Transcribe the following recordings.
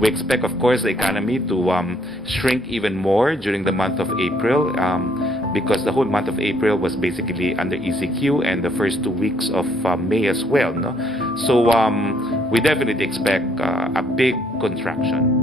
We expect, of course, the economy to shrink even more during the month of April because the whole month of April was basically under ECQ and the first 2 weeks of May as well. No? So we definitely expect a big contraction.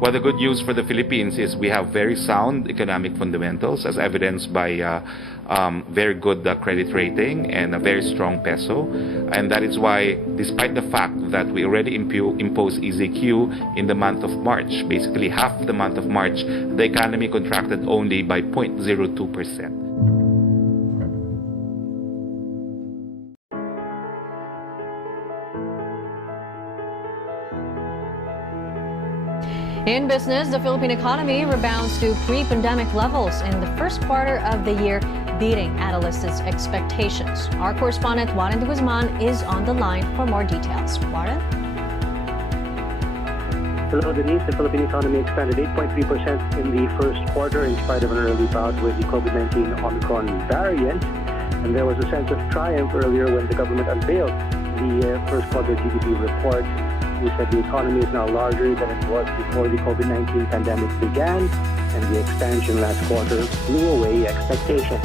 Well, the good news for the Philippines is we have very sound economic fundamentals as evidenced by very good credit rating and a very strong peso. And that is why, despite the fact that we already imposed EZQ in the month of March, basically half the month of March, the economy contracted only by 0.02%. In business, the Philippine economy rebounds to pre-pandemic levels in the first quarter of the year, beating analysts' expectations. Our correspondent Warren de Guzman is on the line for more details. Warren? Hello, Denise. The Philippine economy expanded 8.3% in the first quarter in spite of an early bout with the COVID-19 Omicron variant. And there was a sense of triumph earlier when the government unveiled the first quarter GDP report. We said the economy is now larger than it was before the COVID-19 pandemic began, and the expansion last quarter blew away expectations.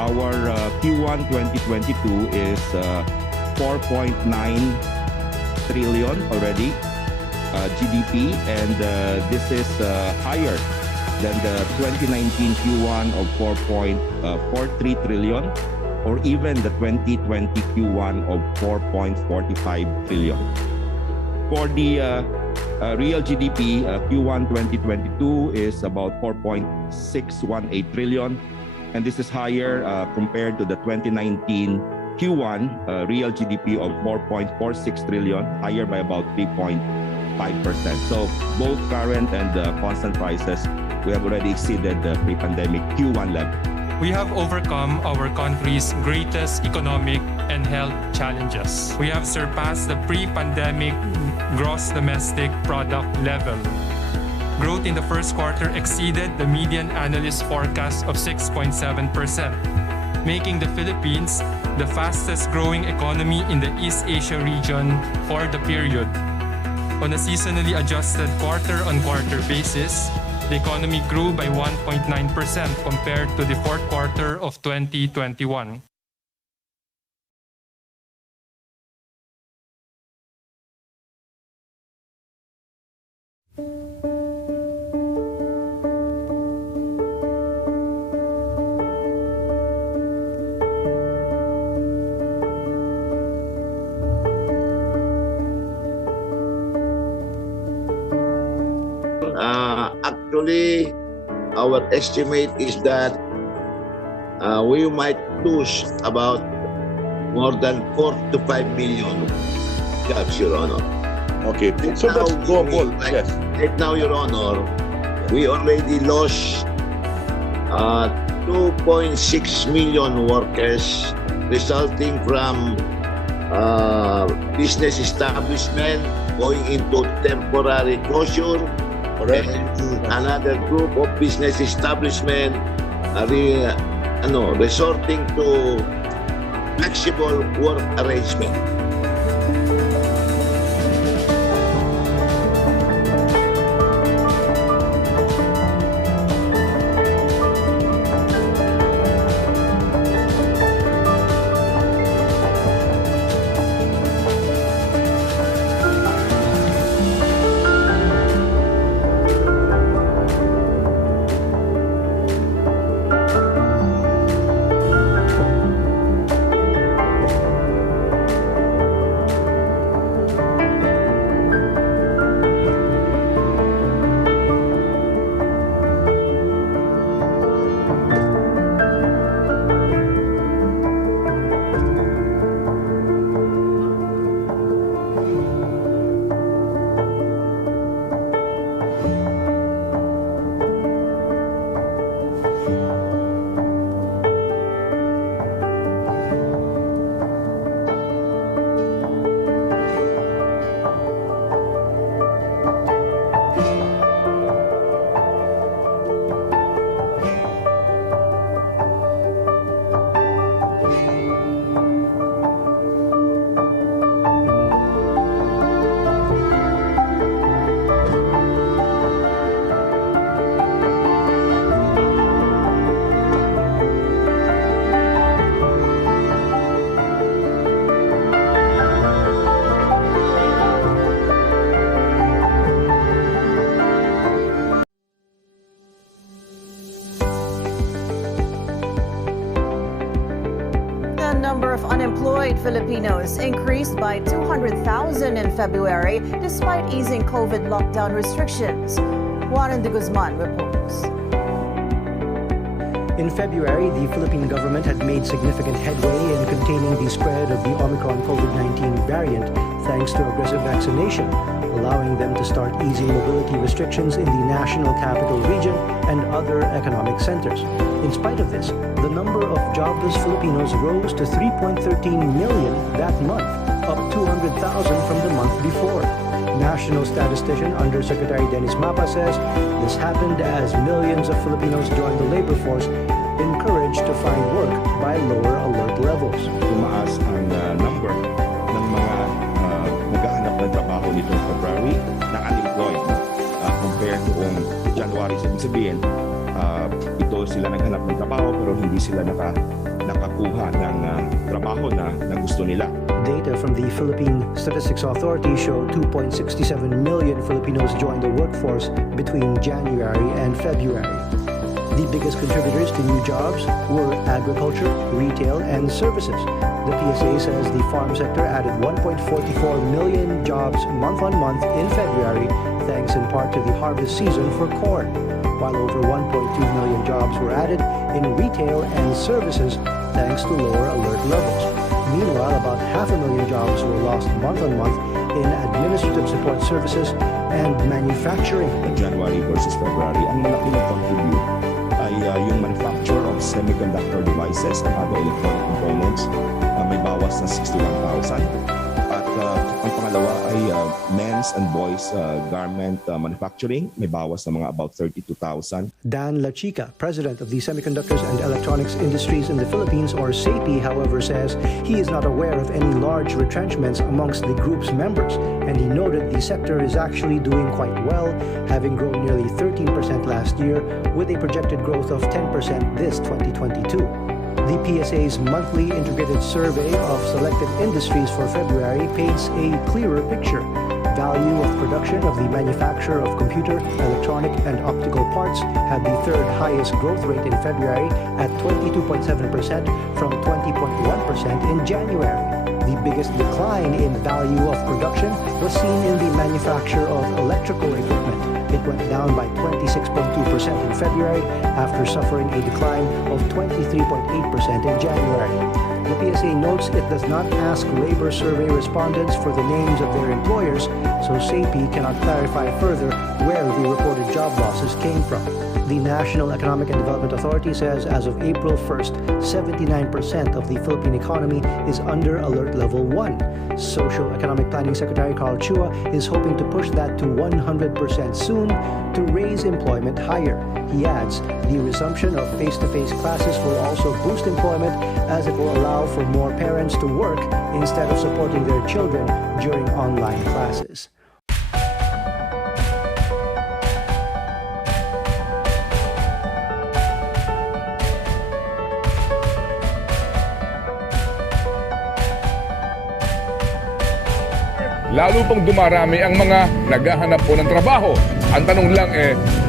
Our Q1 2022 is 4.9 trillion already GDP, and this is higher than the 2019 Q1 of 4.43 trillion. Or even the 2020 Q1 of 4.45 trillion. For the real GDP, Q1 2022 is about 4.618 trillion, and this is higher compared to the 2019 Q1 real GDP of 4.46 trillion, higher by about 3.5%. So both current and constant prices, we have already exceeded the pre-pandemic Q1 level. We have overcome our country's greatest economic and health challenges. We have surpassed the pre-pandemic gross domestic product level. Growth in the first quarter exceeded the median analyst forecast of 6.7%, making the Philippines the fastest growing economy in the East Asia region for the period. On a seasonally adjusted quarter-on-quarter basis, the economy grew by 1.9% compared to the fourth quarter of 2021. Actually, our estimate is that we might lose about more than 4 to 5 million jobs, Your Honor. Okay, so that's global. Yes. Right now, Your Honor, we already lost 2.6 million workers resulting from business establishment going into temporary closure. Correct. And another group of business establishment resorting to flexible work arrangement. Number of unemployed Filipinos increased by 200,000 in February despite easing COVID lockdown restrictions. Juan de Guzman reports. In February, the Philippine government had made significant headway in containing the spread of the Omicron COVID-19 variant thanks to aggressive vaccination, allowing them to start easing mobility restrictions in the national capital region and other economic centers. In spite of this, the number of jobless Filipinos rose to 3.13 million that month, up 200,000 from the month before. National statistician Undersecretary Dennis Mapa says this happened as millions of Filipinos joined the labor force, encouraged to find work by lower alert levels. Tumaas ang number ng mga naghahanap ng trabaho nitong February na unemployed compared noong January. Ibig sabihin, ito sila naghanap ng trabaho pero hindi sila nakakuha ng trabaho na gusto nila. Data from the Philippine Statistics Authority show 2.67 million Filipinos joined the workforce between January and February. The biggest contributors to new jobs were agriculture, retail, and services. The PSA says the farm sector added 1.44 million jobs month-on-month in February, thanks in part to the harvest season for corn, while over 1.2 million jobs were added in retail and services thanks to lower alert levels. Meanwhile, about 500,000 jobs were lost month-on-month in administrative support services and manufacturing. January versus February, ang malaki na contribute ay yung manufacture of semiconductor devices and other electronic components. May bawas na 61,000. At ang pangalawa ay men's and boys garment manufacturing. May bawas na mga about 32,000. Dan Lachica, president of the Semiconductors and Electronics Industries in the Philippines, or SAPI, however, says he is not aware of any large retrenchments amongst the group's members, and he noted the sector is actually doing quite well, having grown nearly 13% last year, with a projected growth of 10% this 2022. The PSA's monthly integrated survey of selected industries for February paints a clearer picture. Value of production of the manufacture of computer, electronic, and optical parts had the third highest growth rate in February at 22.7% from 20.1% in January. The biggest decline in value of production was seen in the manufacture of electrical equipment. It went down by 26.2% in February after suffering a decline of 23.8% in January. The PSA notes it does not ask labor survey respondents for the names of their employers, so SAPI cannot clarify further where the reported job losses came from. The National Economic and Development Authority says as of April 1st, 79% of the Philippine economy is under Alert Level 1. Socio-Economic Planning Secretary Carl Chua is hoping to push that to 100% soon to raise employment higher. He adds the resumption of face-to-face classes will also boost employment as it will allow for more parents to work instead of supporting their children during online classes. Lalo pang dumarami ang mga naghahanap po ng trabaho. Ang tanong lang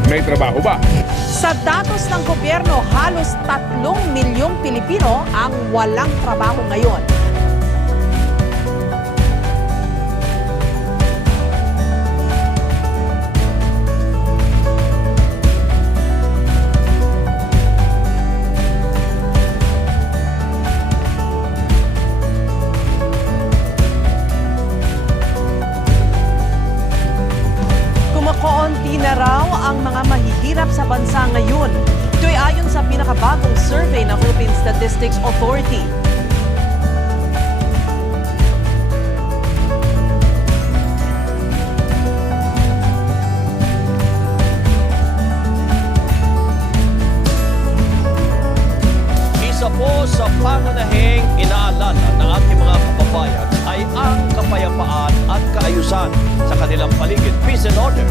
may trabaho ba? Sa datos ng gobyerno, halos 3 milyong Pilipino ang walang trabaho ngayon. Kumakonti na raw ang mga mahihirap sa bansa ngayon. Ito'y ayon sa pinakabagong survey ng Philippine Statistics Authority. Isa po sa pangunahing inaalala ng ating mga kababayan ay ang kapayapaan at kaayusan sa kanilang paligid, peace and order.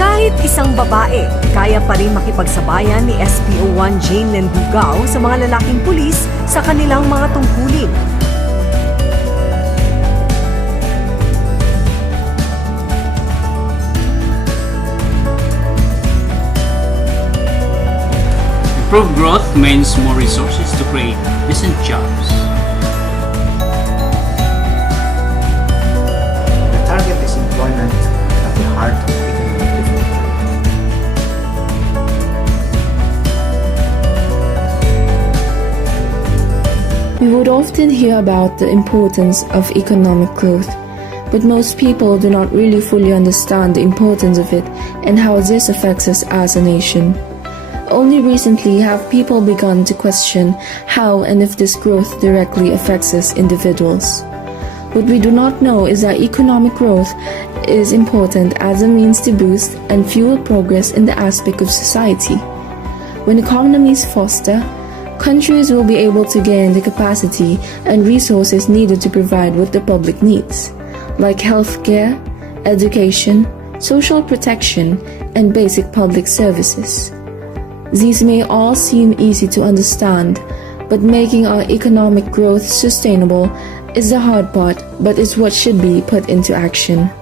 Kahit isang babae, kaya pa rin makipagsabayan ni SPO1 Jane Lendugao sa mga lalaking pulis sa kanilang mga tungkulin. Improved growth means more resources to create decent jobs. The target is employment at the heart of economic development. We would often hear about the importance of economic growth, but most people do not really fully understand the importance of it and how this affects us as a nation. Only recently have people begun to question how and if this growth directly affects us individuals. What we do not know is that economic growth is important as a means to boost and fuel progress in the aspect of society. When economies foster, countries will be able to gain the capacity and resources needed to provide what the public needs, like healthcare, education, social protection, and basic public services. These may all seem easy to understand, but making our economic growth sustainable is the hard part, but is what should be put into action.